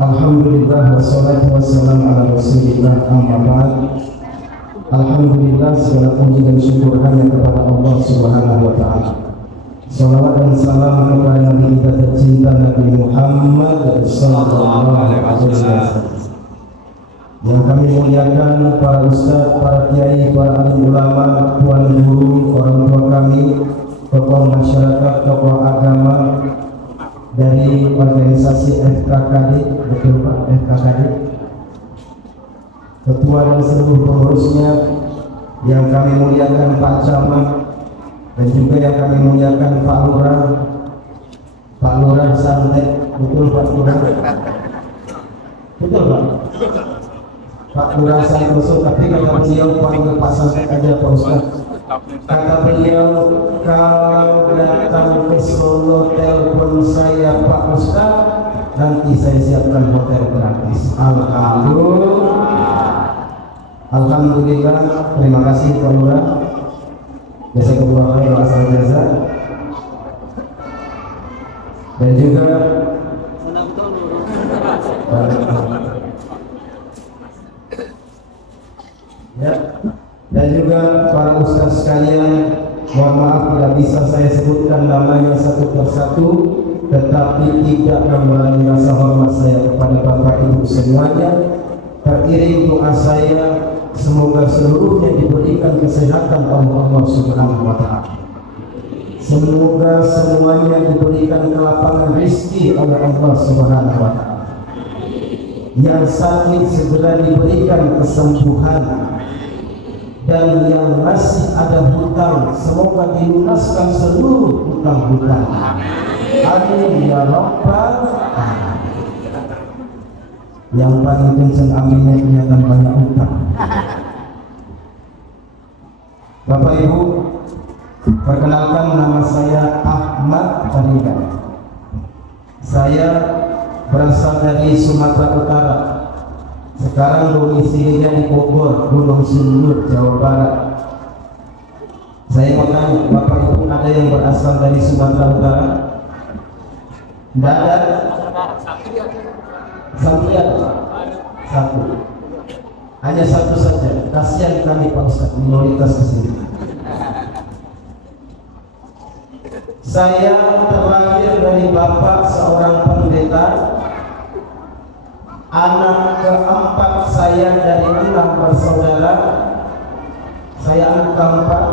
Alhamdulillah wassalatu wassalamu ala rasulillah amma ba'd. Alhamdulillah, segala puji dan syukur hanya kepada Allah Subhanahu wa ta'ala. Salawat dan salam kepada Nabi kita tercinta Nabi Muhammad sallallahu alaihi wasallam. Yang kami muliakan para ustaz, para kiai, para alim ulama, tuan guru, orang tua kami, tokoh masyarakat, tokoh agama dari organisasi FKKD, betul Pak, FKKD, ketua dan seluruh pengurusnya yang kami muliakan Pak Camat, dan juga yang kami muliakan Pak Lurah Santet, betul Pak Lurah, betul Pak Lurah Santoso, tapi kata beliau panggil Pak Santet aja Pak Ustaz. Kata beliau, kalau datang ke Solo telepon saya Pak Ustaz, nanti saya siapkan hotel gratis. Alhamdulillah, terima kasih Pak Lurah. Jazakallahu khairan asal jasa. Dan juga ya, dan juga para ustaz sekalian, mohon maaf tidak bisa saya sebutkan namanya satu persatu, tetapi tidak mengurangi rasa hormat saya kepada Bapak Ibu semuanya. Teriring doa saya, semoga seluruhnya diberikan kesehatan oleh Allah Subhanahu wa ta'ala. Semoga semuanya diberikan kelapangan rezeki oleh Allah Subhanahu wa ta'ala. Yang sakit segera diberikan kesembuhan, dan yang masih ada hutang semoga dilunaskan seluruh hutang-hutang. Amin ya rabbal alamin. Yang paling kenceng aminnya kelihatan banyak hutang. Bapak Ibu, perkenalkan, nama saya Ahmad Faridan. Saya berasal dari Sumatera Utara. Sekarang domisilinya di Bogor, Gunung Sindur, Jawa Barat. Saya mau tanya, Bapak Ibu ada yang berasal dari Sumatera Utara? Tidak ada? Satu ya? Satu. Hanya satu saja. Kasihan kami Pak Ustaz, minoritas di sini. Saya terlahir dari bapak seorang pendeta. Anak keempat saya dari 6 bersaudara. Saya anak keempat.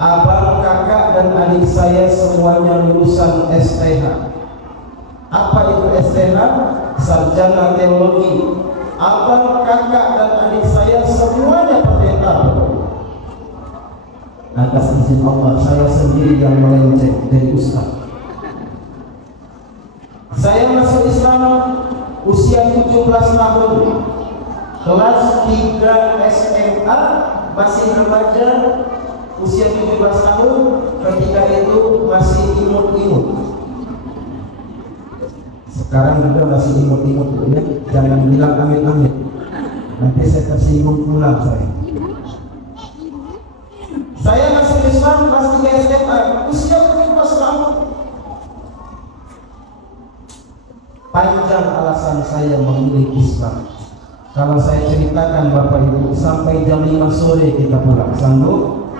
Abang, kakak, dan adik saya semuanya lulusan STH. Apa itu STH? Sarjana Teologi. Abang, kakak, dan adik saya semuanya pendeta. Atas izin Allah, saya sendiri yang melenceng dari ustaz. Saya masuk Islam usia 17 tahun, kelas 3 SMA, masih remaja, usia 17 tahun, ketika itu masih imut-imut. Sekarang juga masih imut-imut, ya. Jangan bilang amin-amin, nanti saya tersinggung pulang saya. Saya masuk Islam kelas 3 SMA, usia 17 tahun. Panjang alasan saya memilih Islam. Kalau saya ceritakan Bapak Ibu, sampai jam 5 sore kita pulang. Sanggup?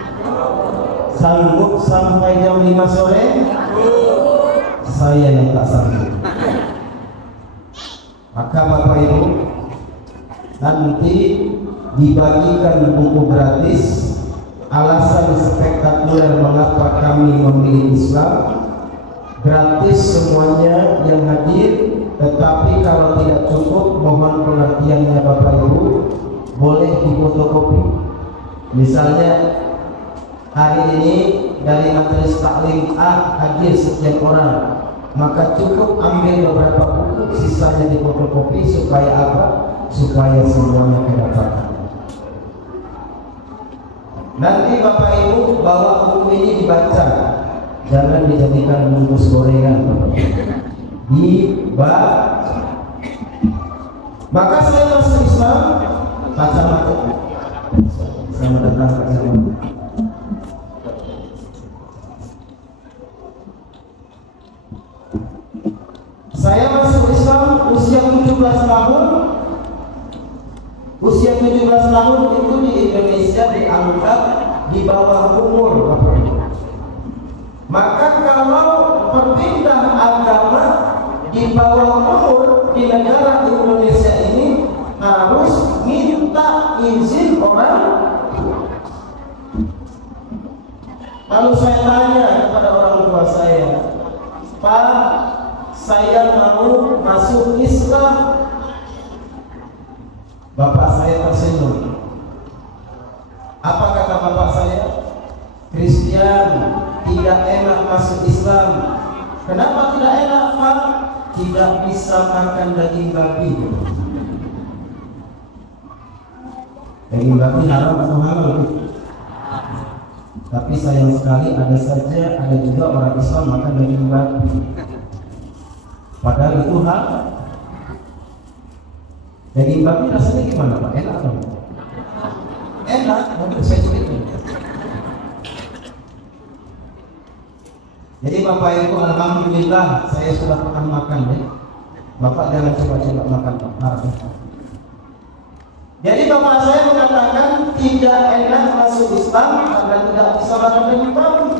Sanggup sampai jam 5 sore? Saya yang tak sanggup. Maka Bapak Ibu, nanti dibagikan buku gratis. Alasan spektakuler mengapa kami memilih Islam. Gratis semuanya yang hadir. Tetapi kalau tidak cukup, mohon pengertiannya Bapak Ibu, boleh difotokopi. Misalnya hari ini dari majelis taklim A hadir sekian orang, maka cukup ambil beberapa buku, sisanya difotokopi. Supaya apa? Supaya semuanya kedapatan. Nanti Bapak Ibu bawa buku ini dibaca, jangan dijadikan bungkus gorengan. Dibaca. Maka saya masuk Islam. Kacamata. Selamat datang kacamata. Saya masuk Islam usia 17 17 tahun, usia 17 tahun itu di Indonesia dianggap di bawah umur Bapak Ibu. Maka kalau berpindah agama di bawah umur di negara Indonesia ini harus minta izin orang tua. Lalu saya tanya kepada orang tua saya, Pak, saya mau masuk Islam. Bapak saya tersenyum. Apa kata bapak saya? Kristen, tidak enak masuk Islam. Kenapa tidak enak, Pak? Tidak bisa makan daging babi. Daging babi haram atau halal? Tapi sayang sekali ada juga orang Islam makan daging babi. Padahal itu hak. Daging babi rasanya gimana Pak? Enak atau? Enak, mungkin saya cerita. Jadi Bapak Ibu, alhamdulillah saya sudah pernah makan ya. Bapak jangan coba-coba makan Pak. Jadi bapak saya mengatakan tidak enak masuk Islam karena tidak bisa makan daging babi.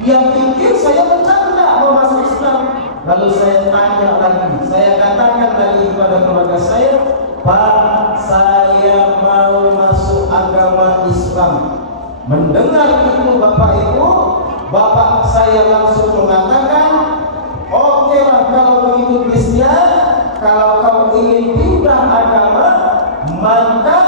Dia pikir saya bercanda mau masuk Islam. Lalu saya tanya lagi, saya katakan lagi kepada keluarga saya, Pak, saya mau masuk agama Islam. Mendengar itu Bapak Ibu, bapak saya langsung mengatakan, oke lah kalau begitu Kristen, kalau kau ingin pindah agama, maka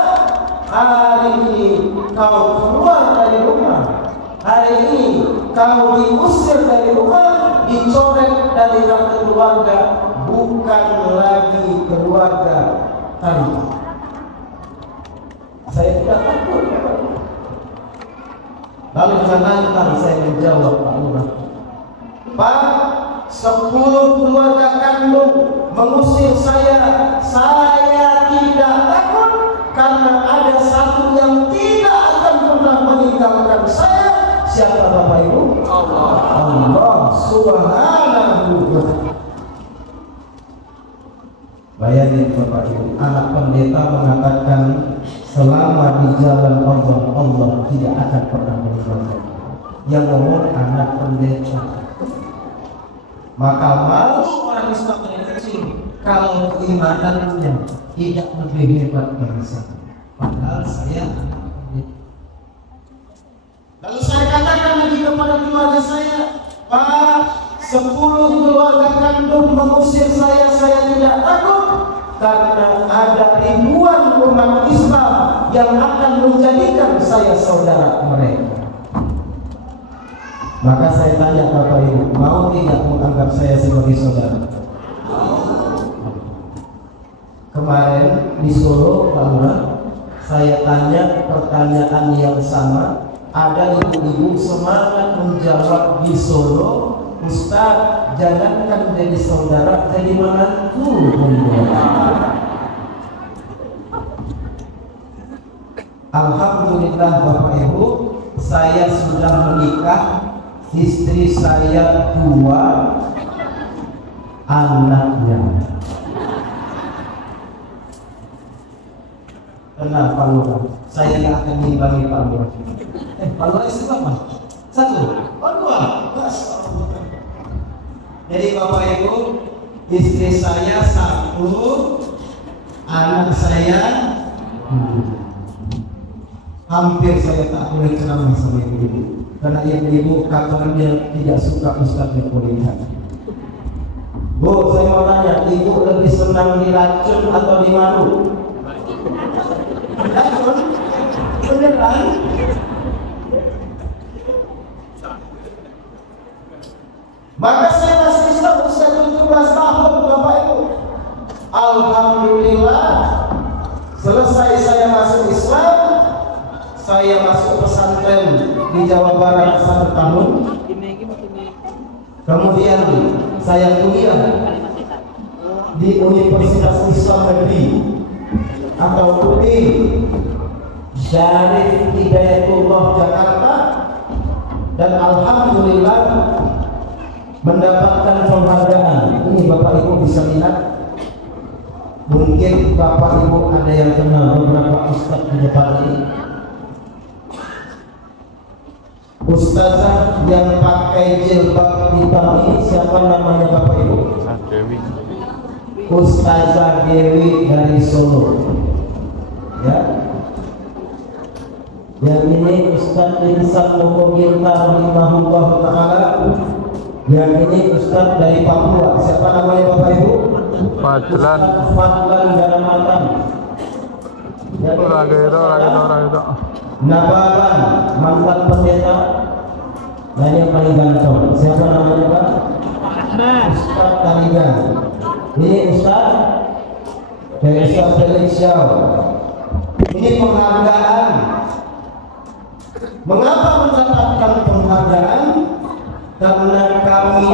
hari ini kau keluar dari rumah. Hari ini kau diusir dari rumah, dicoret dari kartu keluarga, bukan lagi keluarga kami. Saya tidak takut. Lalu jangan saya menjawab Pak Lurah, Pak, 10 keluarga kandung mengusir saya tidak takut karena ada satu yang tidak akan pernah meninggalkan saya. Siapa Bapak Ibu? Allah Subhanahu. Bayangin Bapak Ibu, anak pendeta mengatakan selama di jalan Allah, Allah tidak akan pernah meninggalkan. Yang ngomong anak pendeta. Maka malu orang Islam yang kecil kalau keimanannya tidak lebih hebat dari saya. Padahal saya anak pendeta. Lalu saya katakan lagi kepada keluarga saya, Pak, 10 keluarga kandung mengusir saya tidak takut karena ada ribuan umat Islam yang akan menjadikan saya saudara mereka. Maka saya tanya Bapak Ibu, mau tidak menganggap saya sebagai saudara? Kemarin di Solo, Pak Lurah, saya tanya pertanyaan yang sama. Ada ibu-ibu semangat menjawab di Solo, Ustaz, jangankan jadi saudara, jadi menantu. Alhamdulillah Bapak Ibu, saya sudah menikah. Istri saya 2, anaknya. Kenapa Lurah? Saya tidak akan mengimbangi Pak Lurah. Pak Lurah istri berapa? 1, 2. Jadi Bapak Ibu, istri saya 1, anak saya hampir saya tak boleh ceramah sama ibu-ibu. Karena ibu katanya tidak suka Ustaz berkuliah. Bu, saya mau tanya, ibu lebih senang diracun atau dimalu? Racun? Beneran? Maka saya masuk Islam usia 17 tahun Bapak Ibu. Alhamdulillah, selesai saya masuk Islam, saya masuk pesantren di Jawa Barat 1 tahun. Kemudian saya kuliah di Universitas Islam Negeri atau UI Syarif Hidayatullah Jakarta, dan alhamdulillah mendapatkan penghargaan. Ini Bapak Ibu bisa lihat Mungkin Bapak Ibu ada yang kenal beberapa ustaz di depan ini. Ustazah yang pakai jilbab hitam ini siapa namanya Bapak Ibu? Dewi. Ustazah Dewi dari Solo. Ya. Yang ini Ustaz Insan Mukogirta rahimahullah ta'ala. Yang ini Ustaz dari Papua. Siapa namanya Bapak Ibu? Fadlan. Ustaz Fadlan Garamatan. Orang itu. Nabalan, mantan pendeta. Nah, yang paling ganteng. Siapa namanya Pak? Ustaz Tarigan. Ini Ustaz dari Ustaz Felix Xiao. Ini penghargaan. Mengapa mendapatkan penghargaan? Karena kami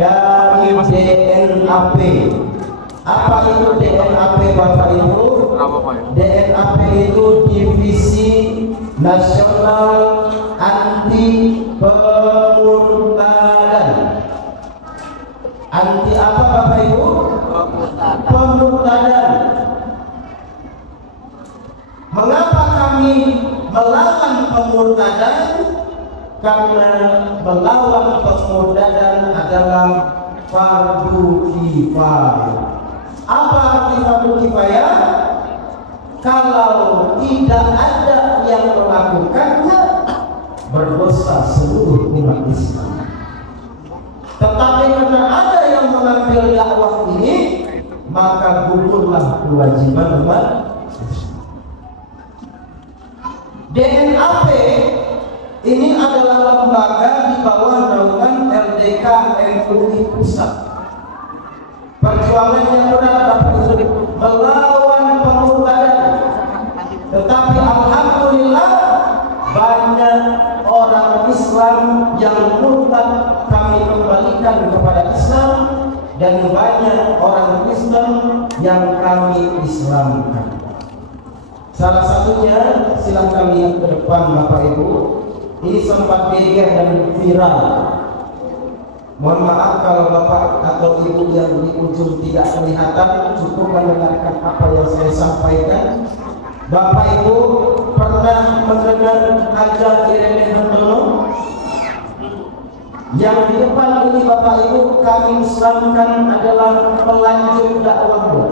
dari DNAP. Apa itu DNAP Bapak Ibu? DNAP itu Divisi Nasional Anti Pemurtadan. Anti apa Bapak Ibu? Pemurtadan. Mengapa kami melawan pemurtadan? Karena melawan pemurtadan adalah fardu kifayah. Apa arti fardu kifayah? Kalau tidak ada yang melakukannya, berdosa seluruh umat Islam. Tetapi karena ada yang mengambil dakwah ini, maka gugurlah kewajiban umat Islam. DNAP ini adalah lembaga di bawah naungan LDK MUI Pusat. Perjuangannya berat Bapak Ibu, melawan pemurtadan. Tetapi alhamdulillah banyak orang Islam yang murtad kami kembalikan kepada Islam, dan banyak orang Kristen yang kami Islamkan. Salah satunya, silakan lihat ke depan Bapak Ibu. Ini sempat geger dan viral. Mohon maaf kalau Bapak atau Ibu yang di ujung tidak kelihatan, cukup mendengarkan apa yang saya sampaikan. Bapak Ibu pernah mendengar Haja Irene Hartono? Yang di depan ini Bapak Ibu kami Islamkan adalah pelanjut dakwahnya.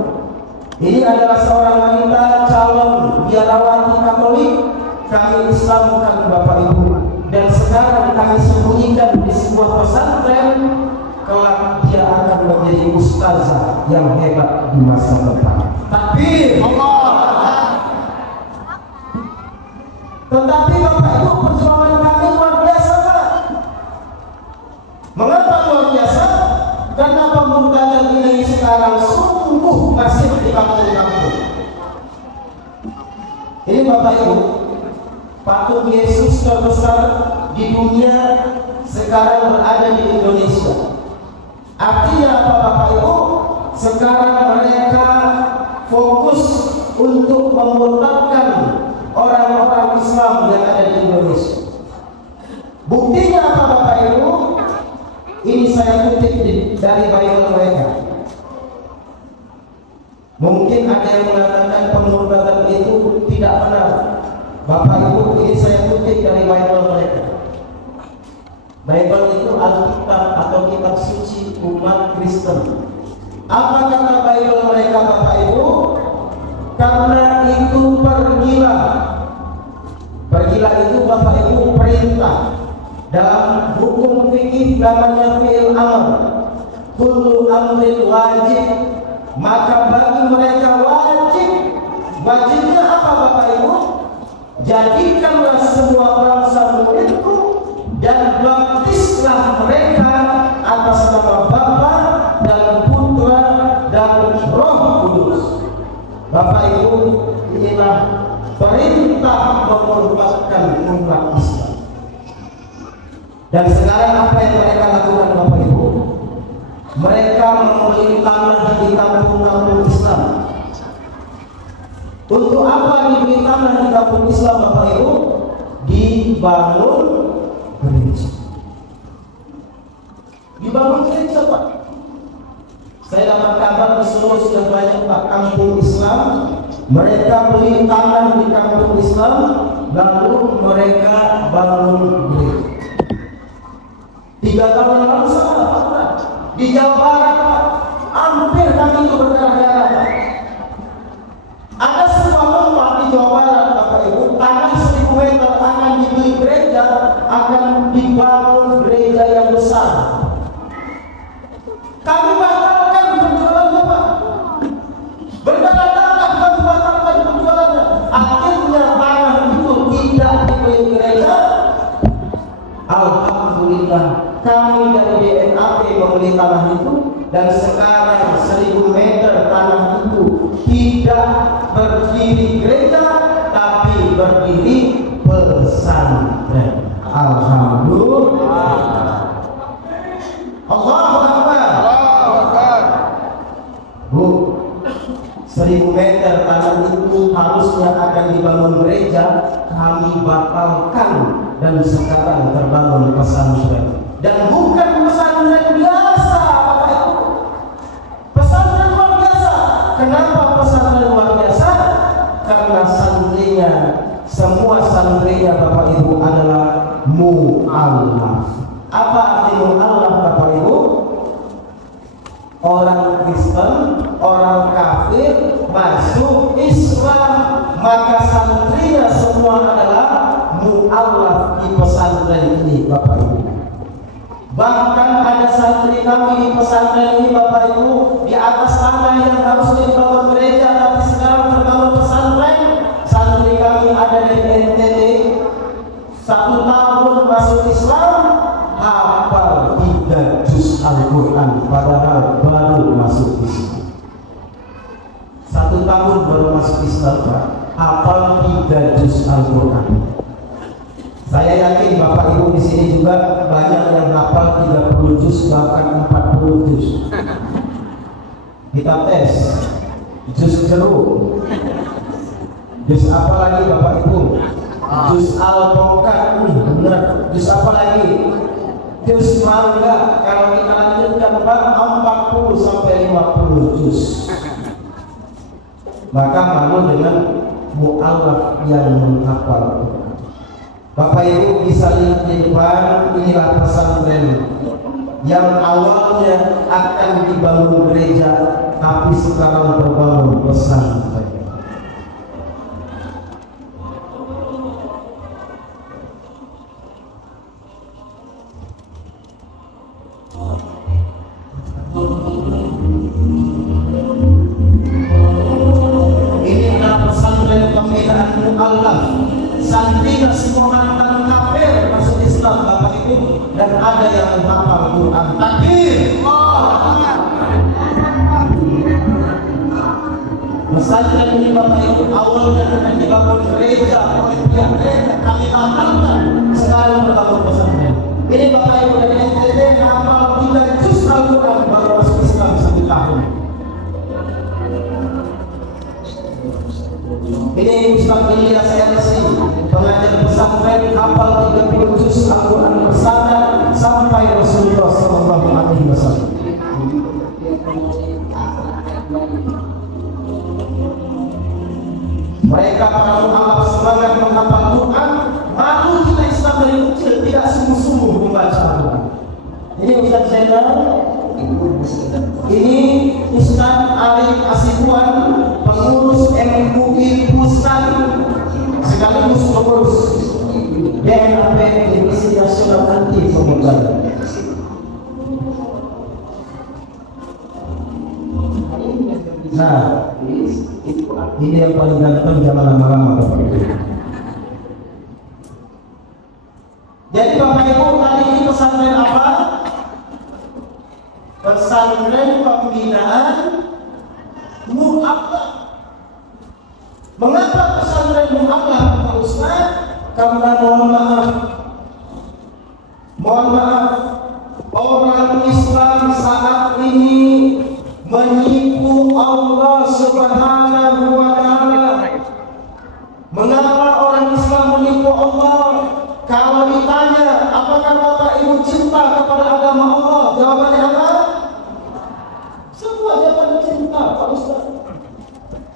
Ini adalah seorang wanita calon biarawati Katolik. Kami Islamkan Bapak Ibu, dan sekarang kami sembunyikan di sebuah pesantren. Kelak dia akan menjadi ustazah yang hebat di masa depan. Takbir. Tetapi Bapak Ibu, perjuangan kami luar biasa Pak. Mengapa luar biasa? Karena pemurtadan ini sekarang sungguh masih di kampung-kampung. Ini Bapak Ibu, patung Yesus terbesar di dunia sekarang berada di Indonesia. Artinya apa Bapak Ibu? Sekarang mereka fokus untuk memurtadkan orang-orang Islam yang ada di Indonesia. Buktinya apa Bapak Ibu? Ini saya kutip dari Bible mereka. Mungkin ada yang mengatakan pemurtadan itu tidak benar. Bapak Ibu, ini saya kutip dari Bible mereka. Bible itu Alkitab atau kitab suci umat Kristen. Apa kata Bible mereka Bapak Ibu? Karena itu pergila. Pergila itu Bapak Ibu perintah. Dalam hukum fikih namanya fi'il amr. Kullu amrin wajib. Maka bagi mereka wajib. Wajibnya apa Bapak Ibu? Jadikanlah semua bangsa muridku dan baptislah mereka atas nama Bapa dan Putra dan Roh Kudus. Bapak Ibu, inilah perintah memurtadkan umat Islam. Dan sekarang apa yang mereka lakukan Bapak Ibu? Mereka membeli tanah di kampung-kampung Islam. Untuk apa dibeli tanah di kampung Islam Bapak Ibu? Dibangun gereja. Dibangun gereja Pak. Saya Saya dapat kabar di Solo sudah banyak Pak kampung Islam. Mereka beli tanah di kampung Islam, lalu mereka bangun gereja. 3 tahun yang lalu sama Pak, di Jawa Barat Pak, hampir kami itu berdarah-darah. Ada sebuah tempat di Jawa Barat Bapak Ibu, tanah 1000 meter akan dibeli gereja, akan dibangun gereja yang besar. Kami batalkan penjualannya Pak, berdarah-darah kami batalkan penjualannya. Akhirnya tanah itu tidak dibeli gereja. Alhamdulillah kami dari DNAP membeli tanah itu, dan sekarang 1000 meter tanah itu tidak berdiri gereja, tapi berdiri pesantren. Alhamdulillah. Allahu Akbar. Bu, 1000 meter tanah itu harusnya akan dibangun gereja, kami batalkan, dan sekarang terbangun pesantren. Dan bukan pesantren biasa Bapak Ibu, pesantren luar biasa. Kenapa pesantren luar biasa? Karena santrinya, semua santrinya Bapak Ibu adalah mu'allaf. Apa arti mu'allaf Bapak Ibu? Orang Kristen, orang kafir masuk Islam, maka santrinya semua adalah mu'allaf di pesantren ini Bapak Ibu. Bahkan ada santri kami di pesantren ini Bapak Ibu, di atas tanah yang harus dibangun gereja tapi sekarang terbangun pesantren. Santri kami ada di NTT, 1 tahun masuk Islam, hafal 3 juz Al-Quran, padahal baru masuk Islam. 1 tahun baru masuk Islam, hafal 3 juz Al-Quran. Saya yakin Bapak Ibu di sini juga banyak yang hafal 30 juz bahkan 40 juz. Kita tes juz jeruk. Juz apa lagi Bapak Ibu? Juz alpukat, benar. Juz apa lagi? Juz mangga. Kalau kita lanjutkan Pak, 40 sampai 50 juz. Maka malu dengan mu'allaf yang menghafal. Bapak Ibu bisa lihat di depan, inilah pesantren yang awalnya akan dibangun gereja, tapi sekarang terbangun pesantren. Inilah pesantren pembinaan mu'allaf. Santrinya semua mantan kafir masuk Islam Bapak Ibu, dan ada yang menghafal Quran. Takbir. Pesantren ini Bapak Ibu awalnya akan dibangun gereja, oleh pihak gereja kami batalkan, sekarang berbangun pesantren. Ini Bapak Ibu dari NTT hafal 3 juz Al-Quran baru masuk Islam 1 tahun. Ini Ustaz Ilyas RC, pengajar pesantren, hafal 30 juz Al-Quran bersama sampai Rasulullah SAW. Mereka para mu'allaf semangat menghafal Quran, malu kita Islam dari kecil tidak sungguh-sungguh membaca Al-Quran. Ini Ustaz Zainal, ini Ustaz Arif Asifuan, pengurus MUI Pusat, sekaligus pengurus DNAP Divisi Nasional Anti Pembubaran. Nah, ini yang paling ganteng, jangan lama-lama Bapak Ibu. Jadi Bapak Ibu, tadi ini pesantren apa? Pesantren pembinaan mu'allaf. Mengapa pesantren mu'allaf Pak Ustaz? Karena mohon maaf, orang Islam saat ini menipu Allah Subhanahu wa ta'ala. Mengapa orang Islam menipu Allah? Kalau ditanya apakah Bapak Ibu cinta kepada agama Allah, jawabannya apa? Semua benar Pak Ustaz.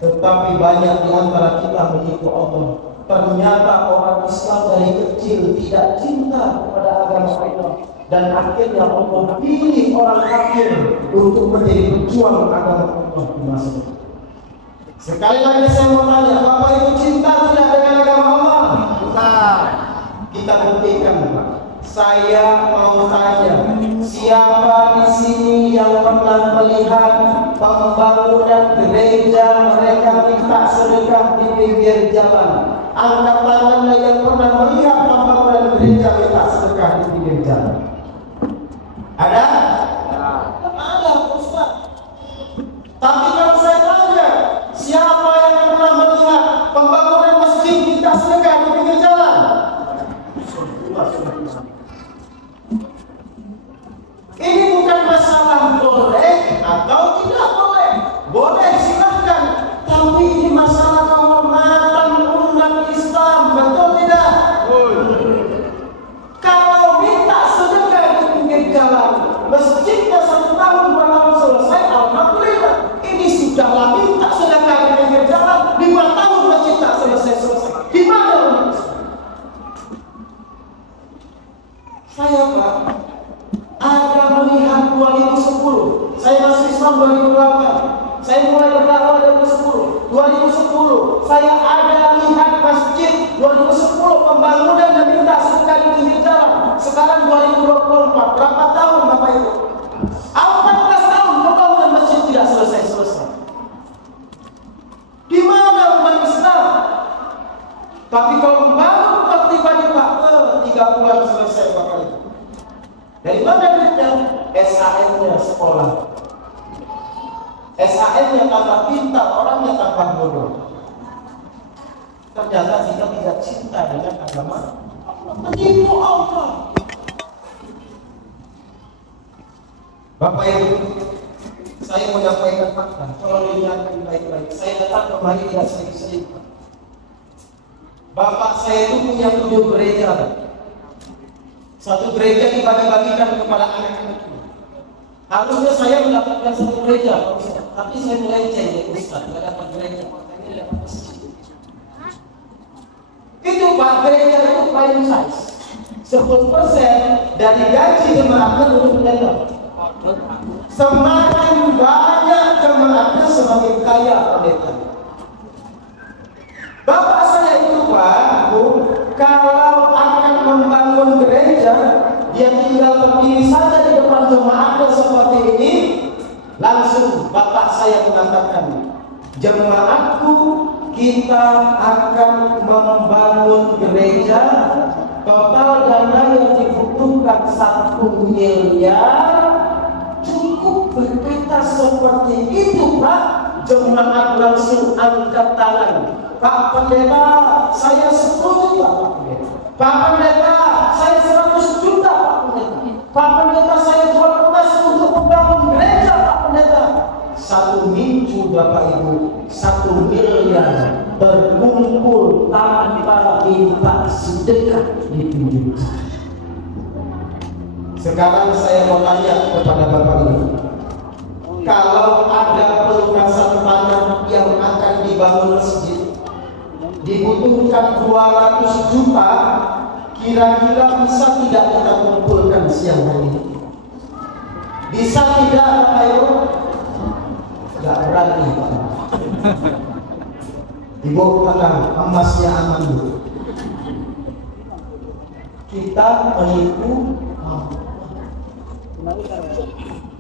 Tetapi banyak di antara kita menipu Allah. Ternyata orang Islam dari kecil tidak cinta kepada agama Allah, dan akhirnya Allah pilih orang kafir untuk menjadi pejuang agama Allah di masa depan. Sekali lagi saya mau tanya, Bapak Ibu cinta tidak dengan agama Allah? Kita buktikan, Pak. Saya mau tanya, siapa di sini yang pernah melihat pembangunan gereja mereka minta sedekah di pinggir jalan? Angkat tangannya yang pernah melihat pembangunan gereja minta sedekah di pinggir jalan. Ada? Ada, Ustaz. Tapi kalau saya tanya, siapa yang pernah melihat pembangunan masjid minta sedekah di pinggir jalan? Ini bukan masalah boleh atau tidak boleh. Boleh, silahkan. Tapi ini masalah kehormatan umat Islam, betul tidak? Kalau minta sedekah di pinggir jalan, masjidnya 1 tahun 2 tahun selesai, alhamdulillah. Ini sudahlah minta sedekah di pinggir jalan, 5 tahun masjid tak selesai. Di mana umat Islam? Saya, Pak, ada melihat 2010. Saya masuk Islam 2008. Saya mulai berdakwah 2010. 2010 saya ada lihat masjid 2010 pembangunan dan minta sedekah di pinggir jalan. Sekarang 2024, berapa tahun Bapak Ibu? 14 tahun pembangunan masjid tidak selesai. Di mana umat Islam? Tapi kalau membangun rumah pribadi Pak, 3 bulan selesai Bapak Ibu. Dari mana duitnya? SAN-nya sekolah. SAN-nya tambah pintar, orangnya tambah bodoh. Ternyata kita tidak cinta dengan agama. Menipu Allah. Bapak Ibu, saya menyampaikan fakta. Kalau dilihat baik-baik, saya datang kembali tidak sedikit-sedikit. Bapak saya itu punya 7 gereja. Satu gereja dibagi-bagikan kepada anak-anak itu. Harusnya saya mendapatkan 1 gereja, tapi saya melenceng ya Ustaz, tidak dapat gereja, makanya dapat masjid. Itu Pak, gereja itu paling size. 10% dari gaji jemaatnya untuk pendeta. Semakin banyak jemaatnya, semakin kaya pendeta. Bapak saya itu Pak, Bu, kalau akan membangun gereja, dia tinggal berdiri saja di depan jemaatnya seperti ini, langsung Bapak saya mengatakan, jemaatku, kita akan membangun gereja, total dana yang dibutuhkan 1 miliar, cukup berkata seperti itu Pak. Jemaat langsung angkat tangan. Pak Pendeta, saya setuju Pak Pendeta. Pak Pendeta, saya 100 juta Pak Pendeta. Pak Pendeta, saya jual emas untuk membangun gereja Pak Pendeta. 1 minggu Bapak Ibu, 1 miliar berkumpul tanpa minta sedekah di pinggir jalan. Sekarang saya mau tanya kepada Bapak Ibu, kalau ada pelunasan tanah yang akan dibangun masjid, dibutuhkan 200 juta, kira-kira bisa tidak kita kumpulkan siang hari ini? Bisa tidak Bapak Ibu? Tidak berani Pak. Ibu tenang, emasnya aman dulu. Kita menipu.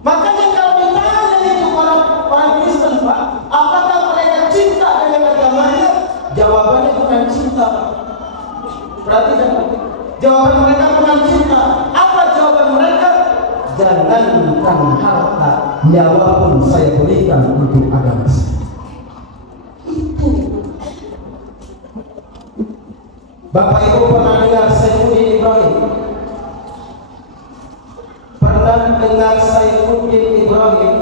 Makanya kalau ditanya itu orang Kristen Pak, apakah mereka cinta dengan agamanya? Jawabannya bukan cinta. Berarti kan jawaban mereka bukan cinta. Apa jawaban mereka? Jangankan harta, nyawa pun saya berikan untuk agama saya. Itu. Bapak Ibu pernah dengar Saifuddin Ibrahim? Pernah dengar Saifuddin Ibrahim?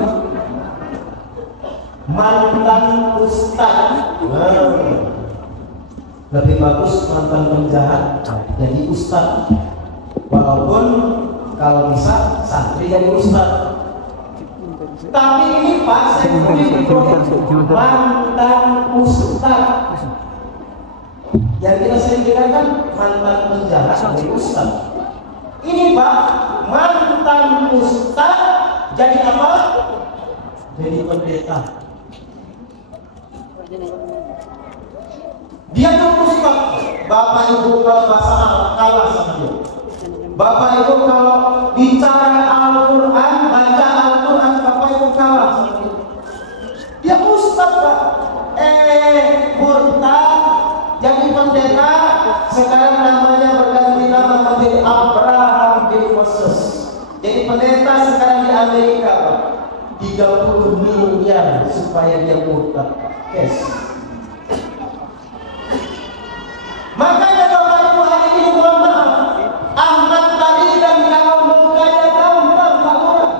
Mantan ustaz. Lebih bagus mantan penjahat jadi ustaz. Walaupun kalau bisa santri jadi ustaz. Tapi ini Pak Saiful mantan ustaz. Yang kita sering bilang kan mantan penjara dari ustaz. Ini Pak mantan ustaz jadi apa? Jadi pendeta. Dia tuh ustaz. Bapak Ibu kalau bahasa Arab kalah sama dia. Bapak Ibu kalau bicara Al-Quran, baca Al-Quran, Bapak Ibu kalah sama dia. Dia ustaz Pak. Murtad jadi pendeta, sekarang namanya berganti nama menjadi Abraham bin Moses. Jadi pendeta sekarang di Amerika Pak. 30 miliar supaya dia murtad. Cash. Makanya Bapak Ibu hari ini mohon maaf, Ahmad Tarigan kalau mau kaya gampang Pak Lurah.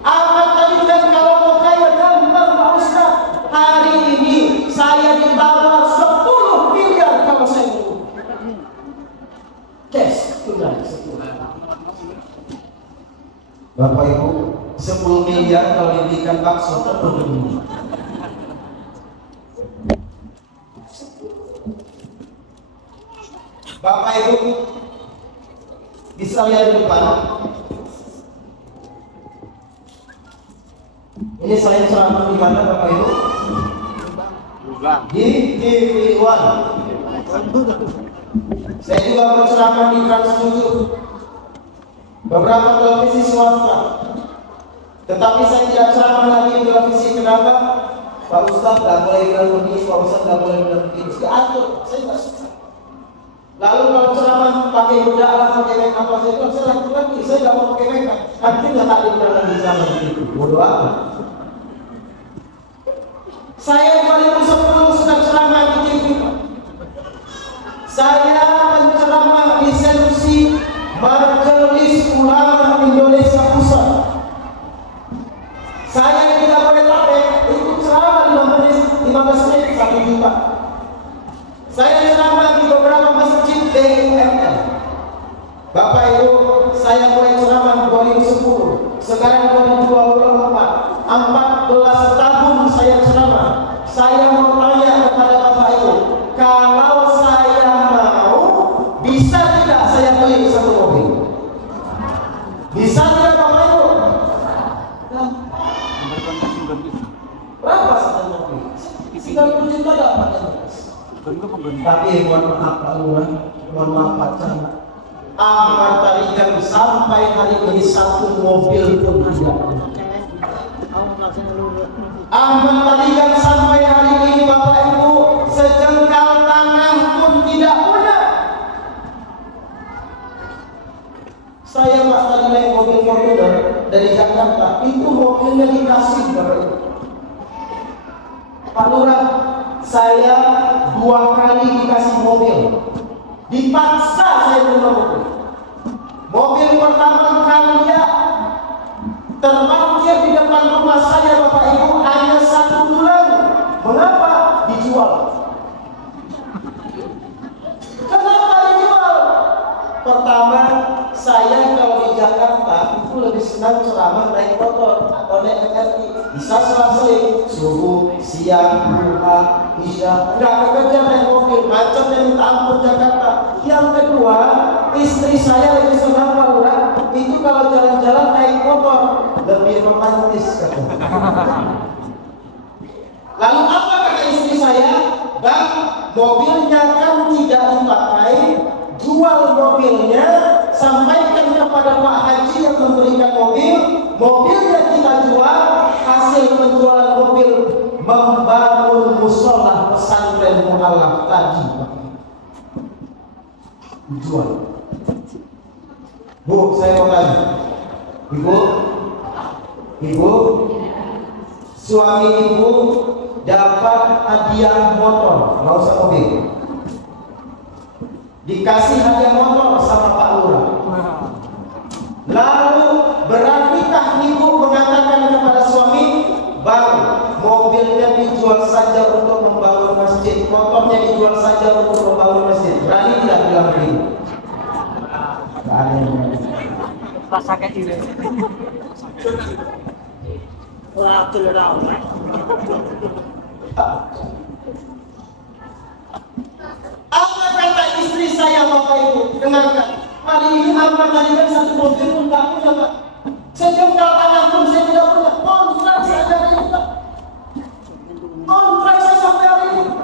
Ahmad Tarigan kalau mau kaya gampang Pak Ustaz. Hari ini saya dibawa 10 miliar kalau saya mau. Cash sudah 10. Bapak Ibu 10 miliar kalau diberikan bakso terpenuhi. Bapak Ibu bisa lihat di depan. Ini saya ceramah di mana Bapak Ibu? Di TV One. Saya juga berceramah di Trans 7, beberapa televisi swasta. Tetapi saya tidak ceramah lagi di televisi. Kenapa? Pak Ustaz tidak boleh bilang begini, Pak Ustaz tidak boleh bilang begini. Diatur, saya tidak suka. Lalu kalau ceramah pakai bedak, pakai make up, saya lakukan lagi. Saya tidak mau pakai make up. Nanti nggak tak dibilang di sana begitu. Bodoh amat. Saya 2010 sudah ceramah di TV. Saya menceramah di selusi Majelis Ulama Indonesia Pusat. Saya tidak boleh tapek, itu ceramah 15 menit 1 juta. Saya ceramah di beberapa masjid BUMN. Bapak Ibu, saya mulai ceramah 2010. Sekarang 2024, 14 tahun saya ceramah. Saya mau tanya kepada Bapak Ibu, kalau saya mau, bisa tidak saya beli satu mobil? Bisa tidak Bapak Ibu? Berapa satu mobil? 90 juta dapat. Tapi mohon maaf Pak Lurah, mohon maaf Pak Camat, Ahmad Tarigan sampai hari ini satu mobil pun tidak punya. Ahmad Tarigan sampai hari ini Bapak Ibu sejengkal tanah pun tidak punya. Saya Pak tadi naik mobil Fortuner dari Jakarta, itu mobilnya dikasih Bapak Ibu. Pak Lurah, saya 2 kali dikasih mobil, dipaksa saya terima mobil. Mobil pertama kali ya terparkir di depan rumah saya Bapak Ibu hanya 1 bulan. Mengapa? Dijual. Kenapa dijual? Pertama, saya kalau di Jakarta itu lebih senang ceramah naik motor atau naik MRT. Bisa selesai subuh, siang, duha, isya. Nggak kekejar naik mobil, macetnya minta ampun Jakarta. Yang kedua, istri saya lebih senang Pak Lurah itu kalau jalan-jalan naik motor, lebih romantis katanya. Lalu apa kata istri saya? Bang, mobilnya kan tidak dipakai, jual mobilnya, sampaikan kepada Pak Haji yang memberikan mobil, mobilnya kita jual, hasil penjualan mobil membangun musola pesantren mualaf tadi Pak. Jual. Bu, saya mau tanya, Ibu, suami Ibu dapat hadiah motor, nggak usah mobil. Dikasih hadiah motor sama Pak Lurah. Lalu beranikah Ibu mengatakan kepada suami, Bang, mobilnya dijual saja untuk membangun masjid, motornya dijual saja untuk membangun masjid. Berani tidak bilang begini? Gak ada yang berani. Pas sakit ini. Apa kata istri saya, Bapak Ibu? Dengarkan. Hari ini apa tadi kan satu mobil pun tak punya, Pak. Sejengkal tanah pun saya tidak punya. Kontrak saya dari itu. Kontrak saya sampai hari ini.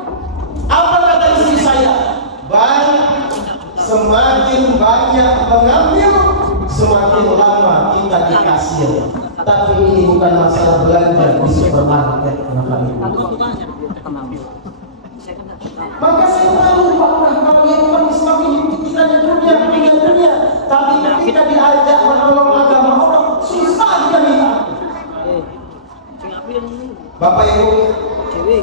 Apa kata istri saya? Baik, semakin banyak mengambil, semakin lama kita dikasih. Tapi ini bukan masalah belanja di supermarket, Bapak Ibu. Maka saya tahu kalau yang bukan Islam ini kita di dunia, tapi ketika diajak menolong agama Allah, susah kita minta. Bapak Ibu,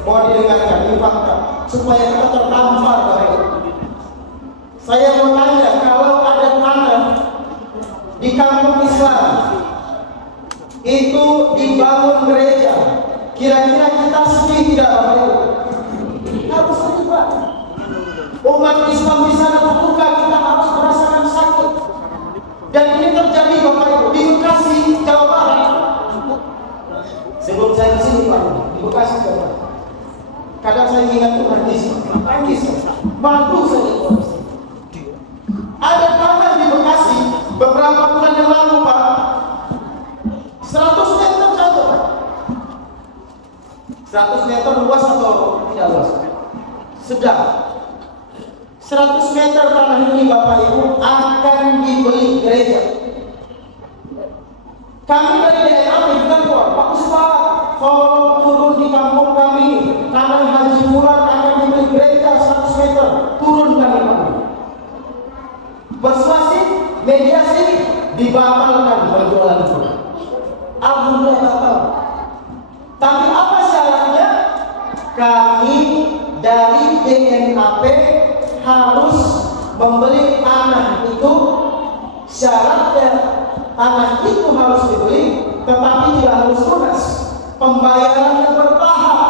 mau didengarkan ini fakta supaya kita tertampar, Bapak Ibu. Saya mau tanya, kalau ada tanah di kampung Islam itu dibangun gereja, kira-kira kita sedih tidak, Bapak Ibu? Harus sedih, Pak. Umat Islam di sana terluka, kita harus merasakan sakit. Dan ini terjadi, Bapak Ibu, di Bekasi, Jawa Barat. Sebelum saya di sini, Pak, di Bekasi, Jawa Barat. Kadang saya ingat itu hadis, malu saya. Ada tanah di Bekasi beberapa bulan yang lalu, Pak. 100 meter saja, Pak. 100 meter luas atau tidak luas? Sedang. 100 meter tanah ini, Bapak Ibu, akan dibeli gereja. Kami dari daerah bilang, Pak Ustaz, tolong turun di kampung kami, tanah Haji Murad akan dibeli gereja 100 meter. Turun kami, Pak. Persuasif, mediasi, dibatalkan penjualan itu. Alhamdulillah batal. Tapi apa syaratnya? Kami dari DNAP harus membeli tanah itu. Syaratnya tanah itu harus dibeli, tetapi tidak harus lunas. Pembayarannya bertahap.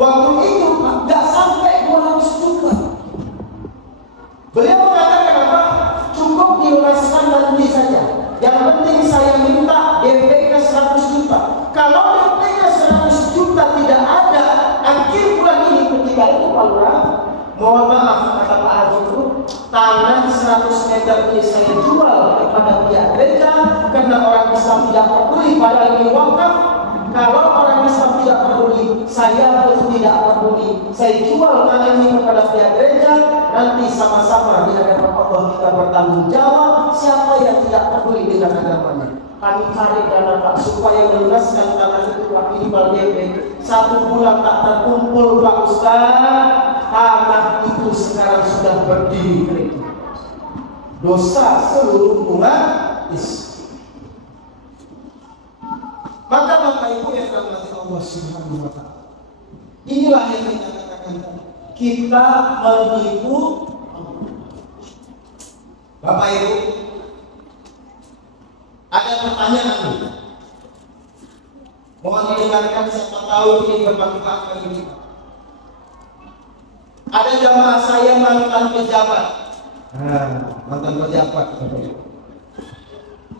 Waktu itu tidak sampai 200 juta. Beliau mengatakan apa? Cukup dilunaskan nanti saja. Yang penting saya minta DP 100 juta. Kalau DP 100 juta tidak ada akhir bulan ini, ketika itu Pak Lurah, mohon maaf kata Pak Haji itu, tanah 100 meter ini saya jual kepada pihak gereja karena orang Islam tidak peduli, padahal ini wakaf. Kalau orang Islam tidak peduli, saya pun tidak peduli. Saya jual tanah ini kepada pihak gereja. Nanti sama-sama di hadapan Allah kita bertanggung jawab. Siapa yang tidak peduli dengan agamanya? Kami cari dana, Pak, supaya melunaskan tanah itu minimal DP. 1 bulan tak terkumpul, Pak Ustaz. Tanah itu sekarang sudah berdiri kering. Dosa seluruh umat Islam. Maka Bapak Ibu yang dirahmati Allah Subhanahu wa Ta'ala, inilah yang kita katakan tadi. Kita menipu Bapak Ibu. Ada pertanyaan nih. Mohon didengarkan, siapa tahu ini bermanfaat bagi kita. Ada jamaah saya mantan pejabat. Mantan pejabat.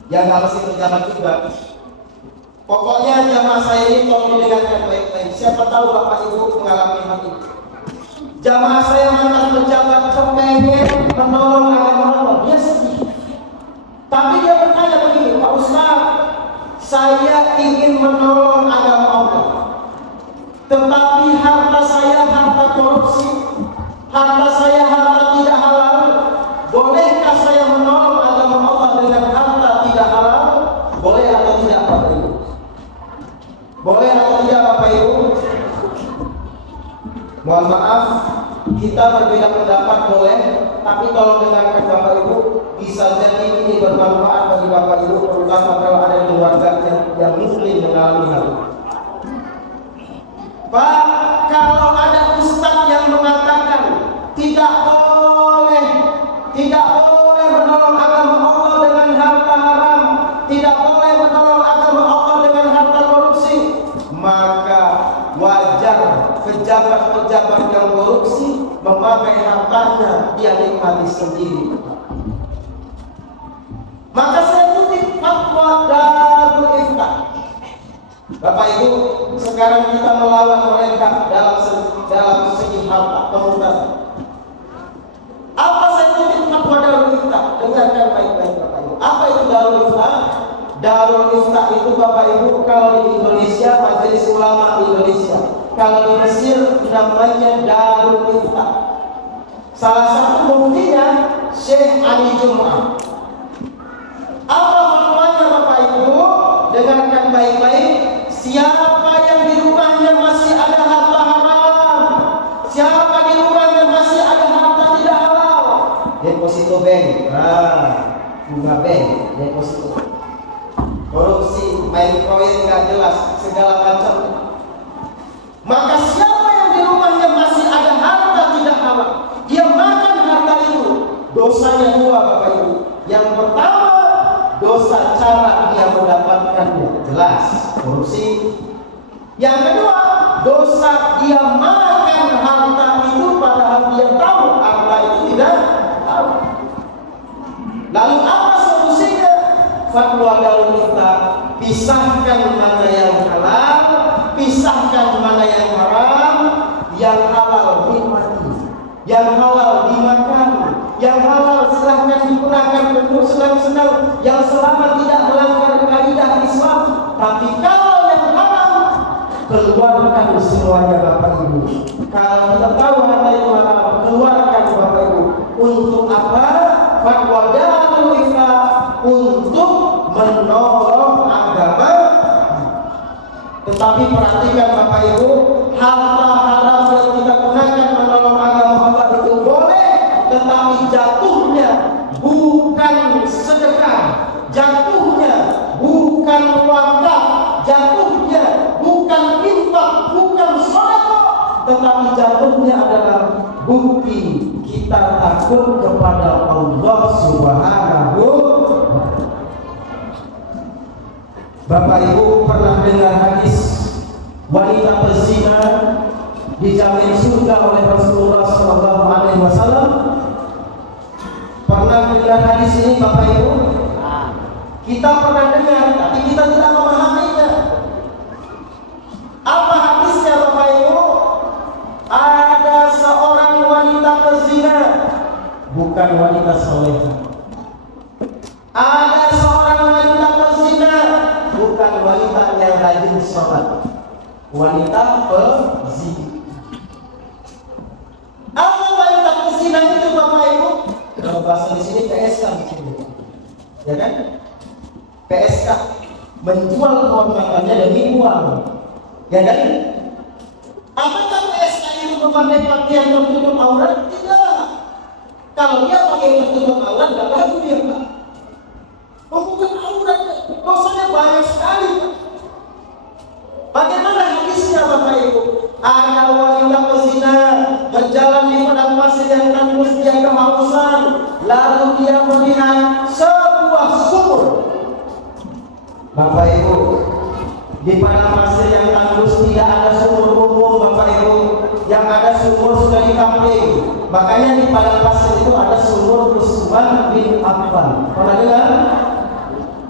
Yang nggak mesti pejabat juga. Pokoknya jamaah saya ini tolong didengarkan baik-baik. Siapa tahu Bapak Ibu mengalami hal itu. Jamaah saya mantan pejabat kepengen menolong agama Allah, dia sedih. Tapi dia bertanya begini, Pak Ustaz, saya ingin menolong agama Allah, tetapi harta saya harta korupsi, harta saya harta tidak halal. Bolehkah saya menolong agama Allah dengan harta tidak halal? Boleh atau tidak, Bapak Ibu? Boleh atau tidak, Bapak Ibu? Mohon maaf, kita berbeda pendapat boleh, tapi tolong dengarkan Bapak Ibu, bisa jadi ini bermanfaat bagi Bapak Ibu, terutama kalau ada keluarga yang muslim mengalami hal ini. Pak, kalau ada ustaz yang mengatakan tidak boleh menolong agama Allah dengan harta haram, tidak boleh menolong agama Allah dengan harta korupsi, maka wajar pejabat-pejabat yang korupsi memakai hartanya dia nikmati sendiri. Maka saya kutip fatwa Darul Iftah. Bapak Ibu, sekarang kita melawan mereka dalam segi harta kemudahan. Apa saya kutip fatwa Darul Ifta? Dengarkan baik-baik Bapak Ibu. Apa itu Darul Ifta? Darul Ifta itu Bapak Ibu, kalau di Indonesia Majelis Ulama di Indonesia, kalau di Mesir namanya Darul Ifta. Salah satu muftinya Syekh Ali Jum'ah. Apa fatwanya Bapak Ibu? Dengarkan baik-baik. Siapa yang di rumahnya masih ada harta haram, siapa di rumahnya masih ada harta tidak halal, deposito bank, bunga bank, deposito, korupsi, main proyek nggak jelas, segala macam. Maka siapa yang di rumahnya masih ada harta tidak halal, dia makan harta itu, dosanya dua Bapak Ibu. Yang pertama, dosa cara dia mendapatkannya, jelas, korupsi. Yang kedua, dosa dia makan harta itu padahal dia tahu harta itu tidak halal. Lalu apa solusinya? Fatwa Darul Ifta, pisahkan mana yang halal, pisahkan mana yang haram. Yang halal nikmati, yang halal dimakan, yang halal silahkan digunakan untuk senang-senang, yang selama tidak melanggar kaidah Islam. Tapi kalau yang haram, keluarkan semuanya Bapak Ibu. Kalau kita tahu harta itu haram, keluarkan Bapak Ibu. Untuk apa? Fatwa Darul Ifta untuk menolong agama. Tetapi perhatikan Bapak Ibu, harta haram yang kita gunakan menolong agama Allah itu boleh, tetapi jatuhnya bukan sedekah, jatuhnya bukan wakaf, jatuhnya bukan infak, bukan sedekah, tetapi jatuhnya adalah bukti kita takut kepada Allah Subhanahu. Bapak Ibu pernah dengar hadis wanita pezina dijamin surga oleh Rasulullah SAW? Pernah dengar hadis ini Bapak Ibu? Kita pernah dengar, tapi kita tidak memahaminya. Apa hadisnya Bapak Ibu? Ada seorang wanita pezina, bukan wanita solehah. Ada seorang wanita pezina, bukan wanita yang rajin sholat, wanita pezina. Apa wanita pezina itu Bapak Ibu? Kalau bahasa di sini PSK mungkin, ya kan? PSK, menjual kehormatannya demi uang, ya kan? Apakah PSK itu memakai pakaian tertutup aurat? Tidak. Kalau dia pakai tertutup aurat, nggak laku dia Pak. Bukan aurat, dosanya banyak sekali Pak. Bagaimana hadisnya Bapak Ibu? Ada wanita pezina berjalan di padang pasir yang tandus, dia kehausan, lalu dia melihat sebuah sumur. Bapak Ibu, di padang pasir yang tandus tidak ada sumur umum Bapak Ibu, yang ada sumur sudah dikampling. Makanya di padang pasir itu ada sumur Utsman bin Affan. Pernah dengar?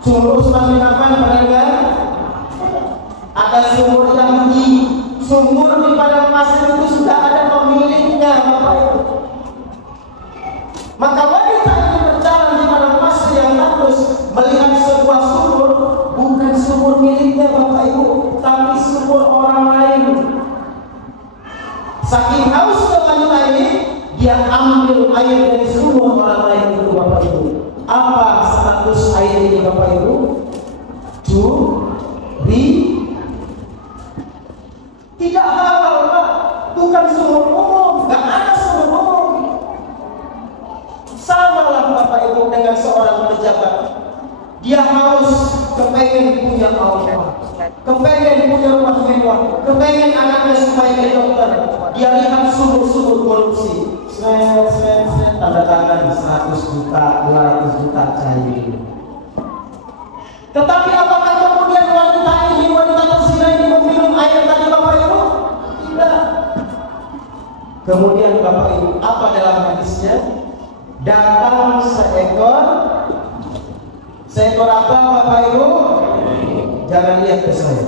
Sumur Utsman bin Affan pernah dengar? Ada sumur Yahudi, sumur di padang pasir itu sudah ada pemiliknya Bapak Ibu. Maka wanita itu berjalan di padang pasir yang tandus, melihat sebuah sumur, bukan sumur miliknya Bapak Ibu, tapi sumur orang lain. Saking hausnya wanita ini, dia ambil air dari sumur orang lain itu Bapak Ibu. Apa status air ini Bapak Ibu? Curi. Tidak halal Pak, bukan sumur umum, nggak ada sumur umum. Samalah Bapak Ibu dengan seorang pejabat. Dia haus, kepengen punya auto, kepengen punya rumah mewah, kepengen anaknya supaya jadi dokter. Dia lihat sumur-sumur korupsi, tanda tangan 100 juta, 200 juta cair. Tetapi apakah kemudian wanita terzina ini meminum air tadi Bapak Ibu? Tidak. Kemudian Bapak Ibu, apa dalam hadisnya? Datang seekor apa Bapak Ibu? Jangan lihat ke saya.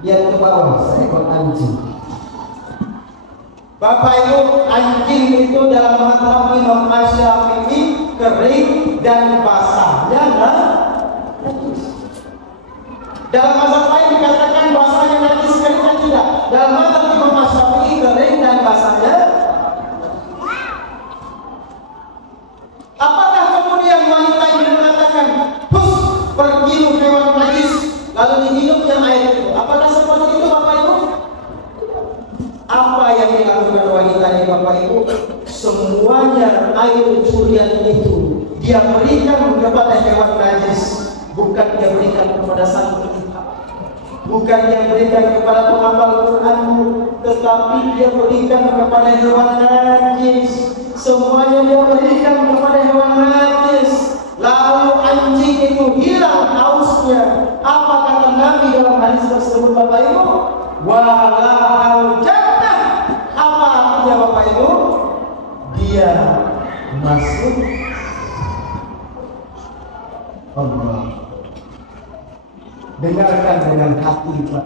Lihat ke bawah, seekor anjing. Bapak Ibu, anjing itu dalam mazhab Imam Asy-Syafi'i kering dan basahnya najis. Dalam mazhab lain dikatakan basahnya najis, keringnya tidak. Dalam mazhab Imam Asy-Syafi'i kering dan basahnya. Apakah kemudian wanita ini mengatakan, "Hus, pergi hewan najis," lalu dihidupnya air itu? Apakah seperti itu Bapak Ibu? Apa yang dilakukan wanita ini Bapak Ibu? Semuanya air curian itu dia berikan kepada hewan najis, bukan dia berikan kepada sang pencipta, bukan dia berikan kepada penghafal Quran, tetapi dia berikan kepada hewan najis. Semuanya dia berikan kepada hewan najis. Lalu anjing itu hilang hausnya. Apa kata Nabi dalam hadis tersebut Bapak Ibu? Walahal jannah. Apa artinya Bapak Ibu? Dia masuk Allah. Dengarkan dengan hati Pak.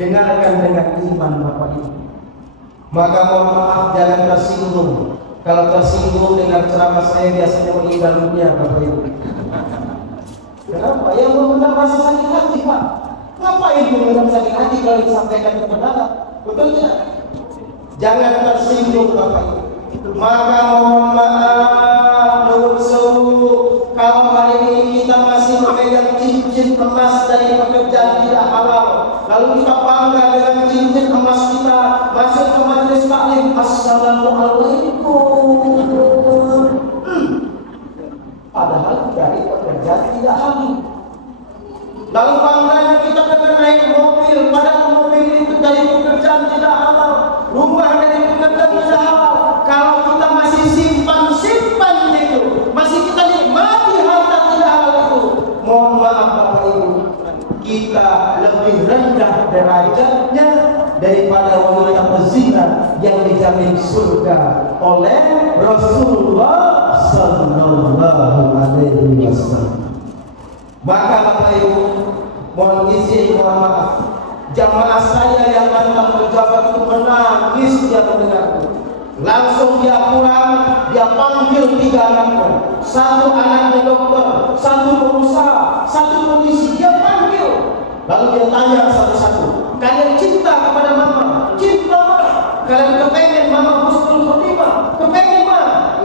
Dengarkan dengan iman Bapak Ibu. Maka mohon maaf jangan tersinggung. Kalau tersinggung dengan ceramah saya biasanya meninggal dunia Bapak Ibu. Kenapa? Yang mengenal rasa sakit hati Pak. Ngapain mengenal sakit hati kalau disampaikan kebenaran? Betul tidak? Jangan tersinggung Bapak Ibu. Maka mohon maaf Nur Sewu, kalau hari ini kita masih memegang cincin emas dari pekerjaan tidak halal, lalu kita bangga dengan cincin emas kita, masuk ke majelis taklim, assalamualaikum, padahal dari pekerjaan tidak halal. Lalu bangganya kita dengan naik mobil, padahal mobil itu dari pekerjaan tidak halal, rumah dari pekerjaan tidak halal. Kalau kita masih simpan itu, masih kita nikmati harta tidak halal itu, mohon maaf Bapak Ibu, kita lebih rendah derajatnya daripada wanita pezina yang dijamin surga oleh Rasulullah Sallallahu Alaihi Wasallam. Maka Bapak Ibu, mohon izin, mohon maaf, jamaah saya yang mantan pejabat itu menangis dia mendengarku. Langsung dia pulang, dia panggil 3 anaknya, 1 anaknya dokter, 1 pengusaha, 1 polisi, dia panggil. Lalu dia tanya satu-satu, kalian cinta kepada mama? Cinta ma? Kalian kepengen mama husnul khotimah? Kepengen ma?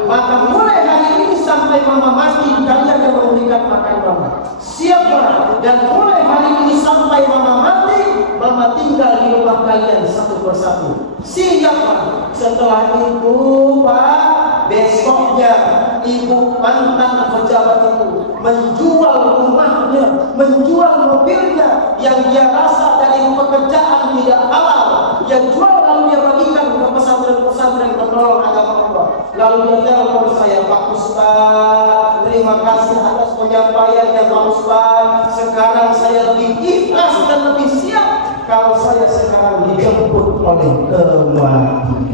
Maka mulai hari ini sampai mama mati, kalian akan memberikan makan mama. Siapa? Dan mulai hari ini sampai mama mati, mama tinggal di rumah kalian satu persatu. Siapa? Setelah itu Pak, besoknya ibu mantan pejabat itu menjual rumahnya, menjual mobilnya yang dia rasa dari pekerjaan tidak halal. Dia jual lalu dia bagikan ke pesantren-pesantren penolong agama Allah. Lalu dia telepon saya, Pak Ustaz, terima kasih atas penyampaiannya Pak Ustaz. Sekarang saya lebih ikhlas dan lebih siap kalau saya sekarang dijemput oleh kematian.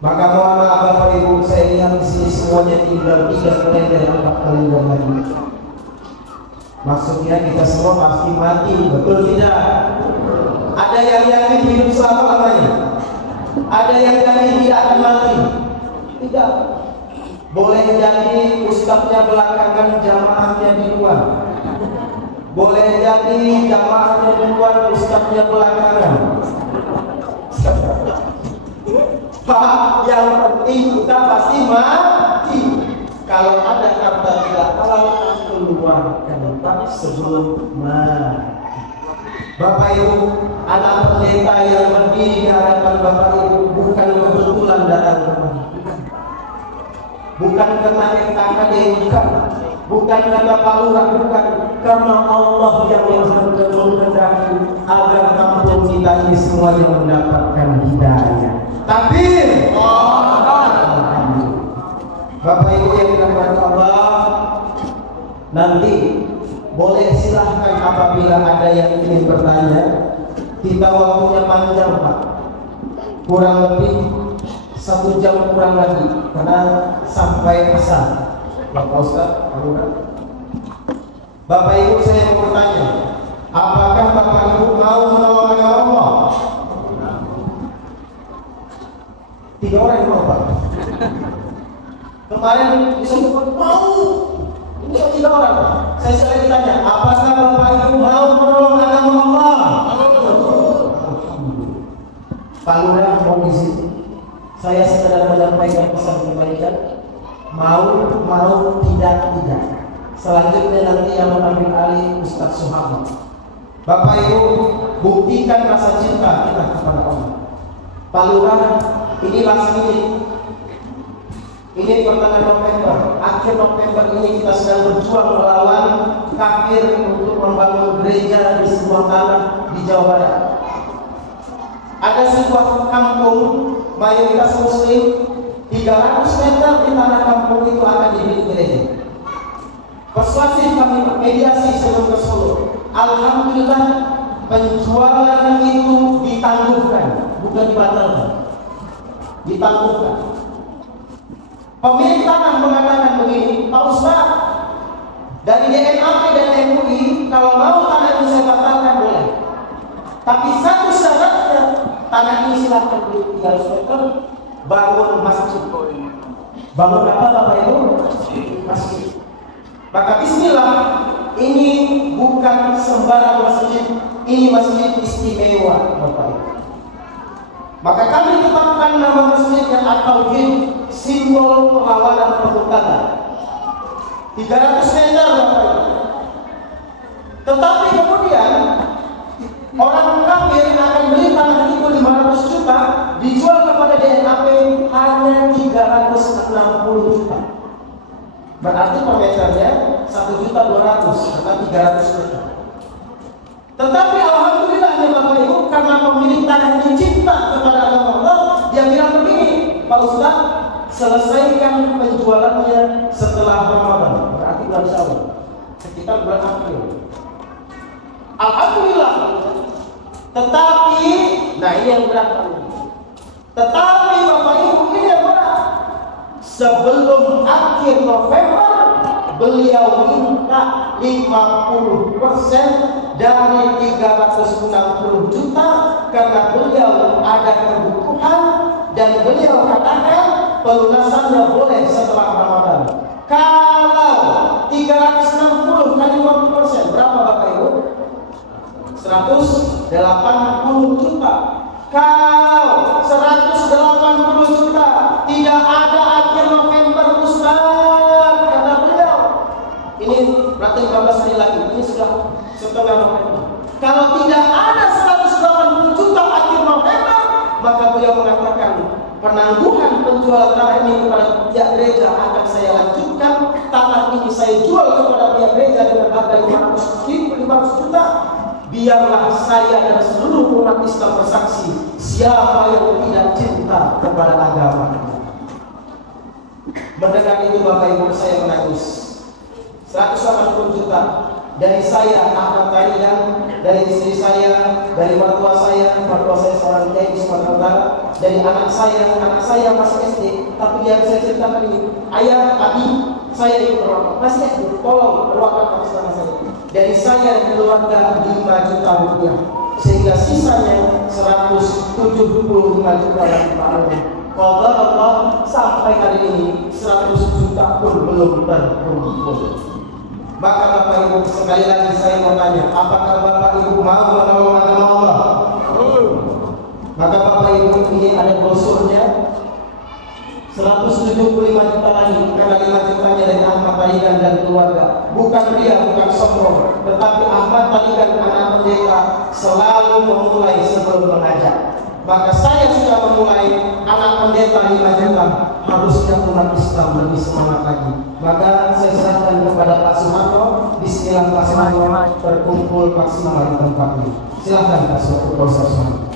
Maka mohon maaf Bapak Ibu, saya lihat di sini semuanya tinggal 3 kali dari 4 kali lagi. Maksudnya kita semua pasti mati, betul tidak? Ada yang yakin hidup selama-lamanya? Ada yang yakin tidak akan mati? Tidak. Boleh jadi ustadznya belakangan, jamaahnya di luar. Boleh jadi jamaahnya di luar, ustadznya belakangan. Pak, yang penting kita pasti mati. Kalau ada kata tidak halal, keluarkan Pak sebelum mati. Bapak Ibu, anak pendeta yang berdiri di hadapan Bapak Ibu bukan kebetulan datang kemari. Bukan karena MKKD, bukan karena Pak Lurah, bukan karena Allah yang menghendaki agar kampung kita ini semuanya mendapatkan hidayah. Takbir. Bapak Ibu yang dirahmati Allah, nanti boleh silahkan apabila ada yang ingin bertanya. Kita waktunya panjang Pak, kurang lebih 1 jam kurang lagi, karena sampai asar. Bapak Ustaz, Bapak Ibu, saya mau bertanya, Apakah Bapak Ibu mau menolong agama Allah? 3 orang yang mau, Pak. Kemarin disebut mau. Ini 3 orang. Saya sekali tanya, apakah Bapak Ibu mau menolong agama Allah? Pak Lurah mau di sini. Saya sekedar menyampaikan pesan kebaikan. Mau, tidak. Selanjutnya nanti yang mengambil alih Ustaz Suhaib. Bapak Ibu, buktikan rasa cinta kita kepada Allah. Pak Lurah, ini last minute. Ini pertengahan November, akhir November ini kita sedang berjuang melawan kafir untuk membangun gereja di sebuah tanah di Jawa Barat. Ada sebuah kampung mayoritas Muslim, 300 meter di tanah kampung itu akan dibikin gereja. Persuasif kami mediasi sebelum ke Solo. Alhamdulillah penjualan itu ditangguhkan, bukan dibatalkan. Ditangguhkan. Pemilik tanah mengatakan begini, Pak Ustaz, dari DNAP dan MUI kalau mau tanah ini saya batalkan boleh. Tapi satu syaratnya, tanah ini silahkan beli 300 meter, bangun masjid. Bangun apa Bapak Ibu? Masjid. Maka bismillah, ini bukan sembarang masjid, ini masjid istimewa Bapak Ibu. Maka kami tetapkan nama masjidnya At-Tauhid, simbol perlawanan pemberontakan. 300 meter Bapak Ibu. Tetapi kemudian orang kafir akan beli tanah itu 500 juta, dijual kepada DNAP hanya 360 juta. Berarti per meternya 1.200.000, tetapi 300 meter. Tetapi alhamdulillahnya Bapak Ibu, karena pemilik tanah ini cinta kepada agama Allah, dia bilang begini, Pak Ustaz, selesaikan penjualannya setelah Ramadan, berarti bulan Syawal, sekitar bulan April. Alhamdulillah. Tetapi, nah ini yang berat. Tetapi Bapak Ibu, ini yang berat. Sebelum akhir November, beliau minta 50% dari 360 juta karena beliau ada kebutuhan dan beliau katakan pelunasannya boleh setelah Ramadan. Kalau 360 kali 50%, berapa Bapak Ibu? 180 juta. Kalau 180 juta tidak ada akhir November Ustaz, kata beliau. Ini berarti 15 hari lagi. Ini sudah setengah November. Kalau tidak ada 180 juta akhir November, maka beliau mengatakan penangguhan penjualan tanah ini kepada pihak gereja akan saya lanjutkan. Tanah ini saya jual kepada pihak gereja dengan harga 500 juta. Biarlah saya dan seluruh umat Islam bersaksi, siapa yang tidak cinta kepada agama. Mendengar itu Bapak Ibu, saya menangis. 180 juta dari saya, Ahmad Tarigan, dari istri saya, dari mertua saya seorang kiai di Sumatera Utara, dari anak saya masih SD, tapi yang saya ceritakan ini, ayah, abi, saya ikut berwakaf, masih SD, tolong berwakaf atas nama saya. Dari saya dan keluarga 5 juta rupiah, sehingga sisanya 175 juta lagi Pak Arun. Kalau Allah sampai hari ini 100 juta pun belum terkumpul. Maka Bapak Ibu, sekali lagi saya mau tanya, apakah Bapak Ibu mau menolong agama Allah? Maka Bapak Ibu, ini ada brosurnya. 175 juta lagi, karena 5 jutanya dari Ahmad Tarigan dan keluarga. Bukan dia, bukan sombong, tetapi Ahmad Tarigan anak pendeta selalu memulai sebelum mengajak. Maka saya sudah memulai anak pendeta 5 juta, harusnya umat Islam lebih semangat lagi. Maka saya serahkan kepada Pak Sumarno. Bismillah Pak Sumarno, terkumpul maksimal di tempat ini. Silahkan Pak Sumarno.